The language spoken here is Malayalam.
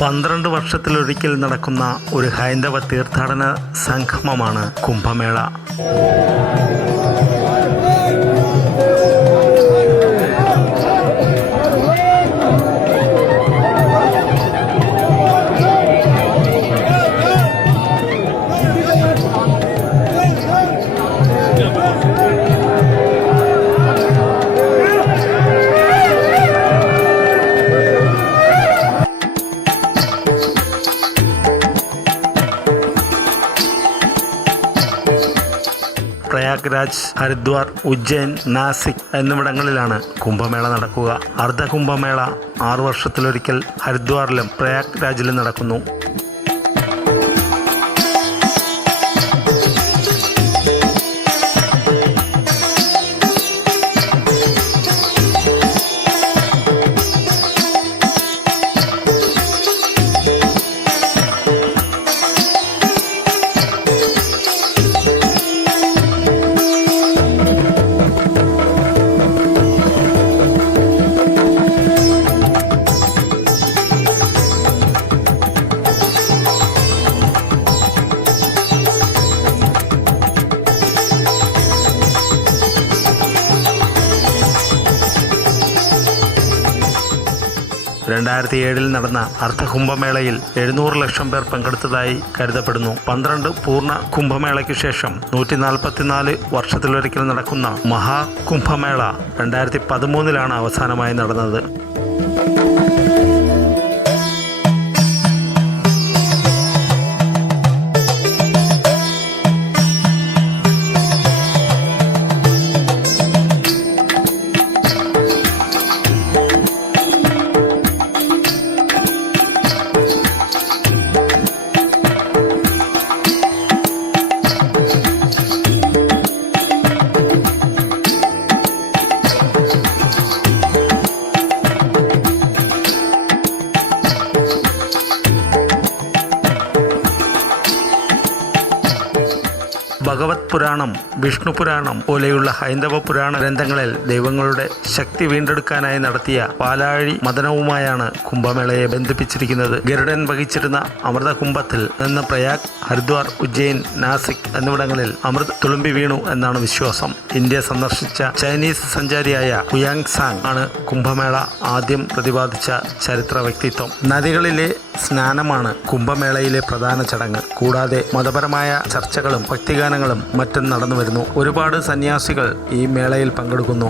12 വർഷത്തിലൊരിക്കൽ നടക്കുന്ന ഒരു ഹൈന്ദവ തീർത്ഥാടന സംഗമമാണ് കുംഭമേള. പ്രയാഗ്രാജ്, ഹരിദ്വാർ, ഉജ്ജയിൻ, നാസിക് എന്നിവിടങ്ങളിലാണ് കുംഭമേള നടക്കുക. അർദ്ധ കുംഭമേള 6 വർഷത്തിലൊരിക്കൽ ഹരിദ്വാറിലും പ്രയാഗ്രാജിലും നടക്കുന്നു. ൽ നടന്ന അർദ്ധ കുംഭമേളയിൽ 700 ലക്ഷം പേർ പങ്കെടുത്തതായി കരുതപ്പെടുന്നു. 12 പൂർണ്ണ കുംഭമേളയ്ക്ക് ശേഷം 144 വർഷത്തിലൊരിക്കൽ നടക്കുന്ന മഹാകുംഭമേള 2013 അവസാനമായി നടന്നത്. ഭഗവത് പുരാണം, വിഷ്ണു പുരാണം പോലെയുള്ള ഹൈന്ദവ പുരാണ ഗ്രന്ഥങ്ങളിൽ ദൈവങ്ങളുടെ ശക്തി വീണ്ടെടുക്കാനായി നടത്തിയ പാലാഴി മദനവുമായാണ് കുംഭമേളയെ ബന്ധിപ്പിച്ചിരിക്കുന്നത്. ഗരുഡൻ വഹിച്ചിരുന്ന അമൃത കുംഭത്തിൽ നിന്ന് പ്രയാഗ്, ഹരിദ്വാർ, ഉജ്ജയിൻ, നാസിക് എന്നിവിടങ്ങളിൽ അമൃത് തുളുമ്പി വീണു എന്നാണ് വിശ്വാസം. ഇന്ത്യ സന്ദർശിച്ച ചൈനീസ് സഞ്ചാരിയായ ഹുയാങ് സാങ് ആണ് കുംഭമേള ആദ്യം പ്രതിപാദിച്ച ചരിത്ര വ്യക്തിത്വം. നദികളിലെ സ്നാനമാണ് കുംഭമേളയിലെ പ്രധാന ചടങ്ങ്. കൂടാതെ മതപരമായ ചർച്ചകളും ഭക്തിഗാനങ്ങളും മറ്റും നടന്നു വരുന്നു. ഒരുപാട് സന്യാസികൾ ഈ മേളയിൽ പങ്കെടുക്കുന്നു.